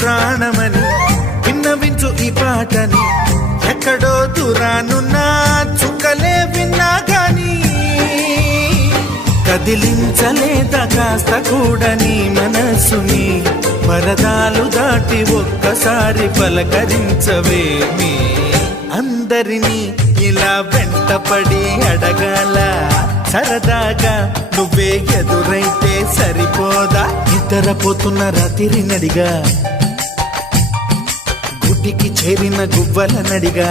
ప్రాణమని విన్నవించు ఈ పాటని ఎక్కడో దూరానున్నా చుక్కలే విన్నా గాని కదిలించలేదా కాస్త కూడా నీ మనసుని పరదాలు దాటి ఒక్కసారి పలకరించవేమి అందరినీ ఇలా వెంటపడి అడగాల సరదాగా నువ్వే ఎదురైతే సరిపోదా నిద్రపోతున్న రాత్రి నడిగా గుడికి చేరిన గువ్వల నడిగా